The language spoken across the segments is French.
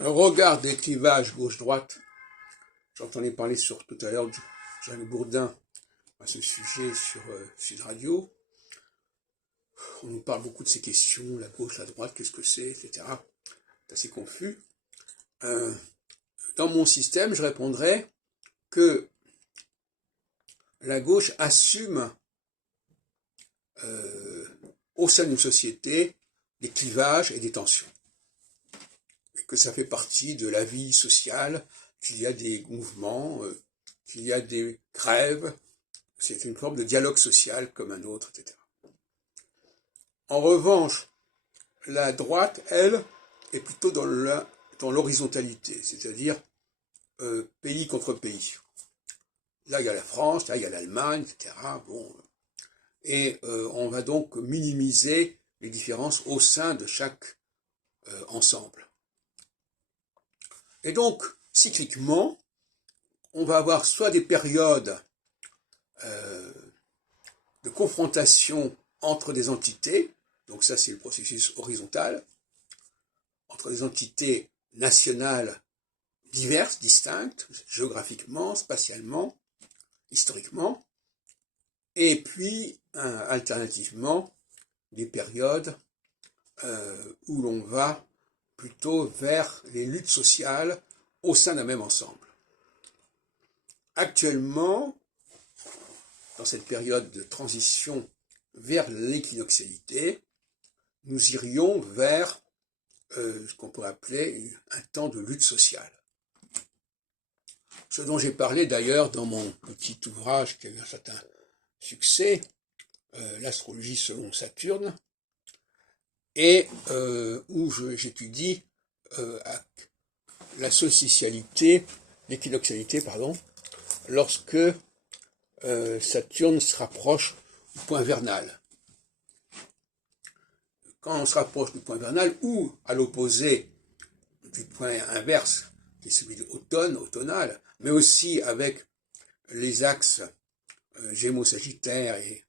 Un regard des clivages gauche-droite. J'entendais parler tout à l'heure de Jeanne Bourdin à ce sujet sur Sud Radio. On nous parle beaucoup de ces questions, la gauche, la droite, qu'est-ce que c'est, etc. C'est assez confus. Dans mon système, je répondrais que la gauche assume au sein d'une société des clivages et des tensions. Et que ça fait partie de la vie sociale, qu'il y a des mouvements, qu'il y a des grèves. C'est une forme de dialogue social comme un autre, etc. En revanche, la droite, elle, est plutôt dans l'horizontalité, c'est-à-dire pays contre pays. Là, il y a la France, là, il y a l'Allemagne, etc. Bon, et on va donc minimiser les différences au sein de chaque ensemble. Et donc, cycliquement, on va avoir soit des périodes de confrontation entre des entités, donc ça c'est le processus horizontal, entre des entités nationales diverses, distinctes, géographiquement, spatialement, historiquement, et puis alternativement des périodes où l'on va plutôt vers les luttes sociales au sein d'un même ensemble. Actuellement, dans cette période de transition vers l'équinoxialité, nous irions vers ce qu'on pourrait appeler un temps de lutte sociale. Ce dont j'ai parlé d'ailleurs dans mon petit ouvrage qui a eu un certain succès, l'astrologie selon Saturne, et où j'étudie la solsticialité, l'équinoxialité, pardon, lorsque Saturne se rapproche du point vernal. Quand on se rapproche du point vernal, ou à l'opposé du point inverse, qui est celui de automnal, mais aussi avec les axes Gémeaux-Sagittaire et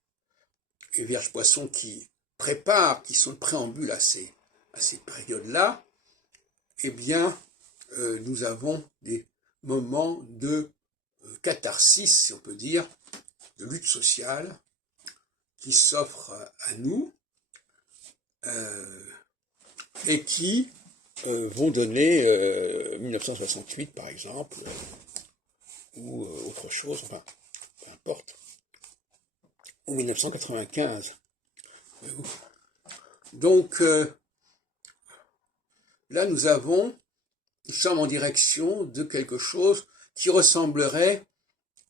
Vierge-Poisson qui préparent, qui sont le préambule à ces périodes-là, eh bien, nous avons des moments de catharsis, si on peut dire, de lutte sociale qui s'offrent à nous et qui vont donner 1968 par exemple, ou autre chose, enfin, peu importe, ou 1995. Donc, là nous sommes en direction de quelque chose qui ressemblerait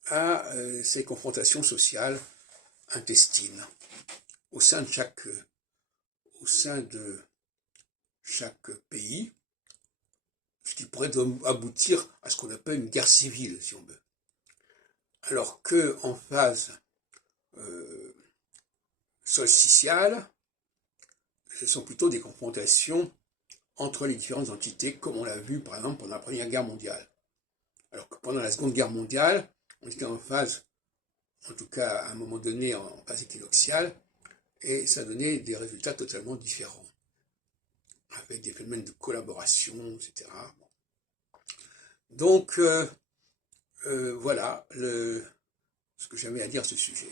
à ces confrontations sociales intestines au sein de chaque pays, ce qui pourrait aboutir à ce qu'on appelle une guerre civile, si on veut. Alors que en phase solsticiale, ce sont plutôt des confrontations entre les différentes entités, comme on l'a vu par exemple pendant la Première Guerre mondiale. Alors que pendant la Seconde Guerre mondiale, on était en phase, en tout cas à un moment donné, en phase équinoxiale, et ça donnait des résultats totalement différents, avec des phénomènes de collaboration, etc. Donc, voilà ce que j'avais à dire à ce sujet.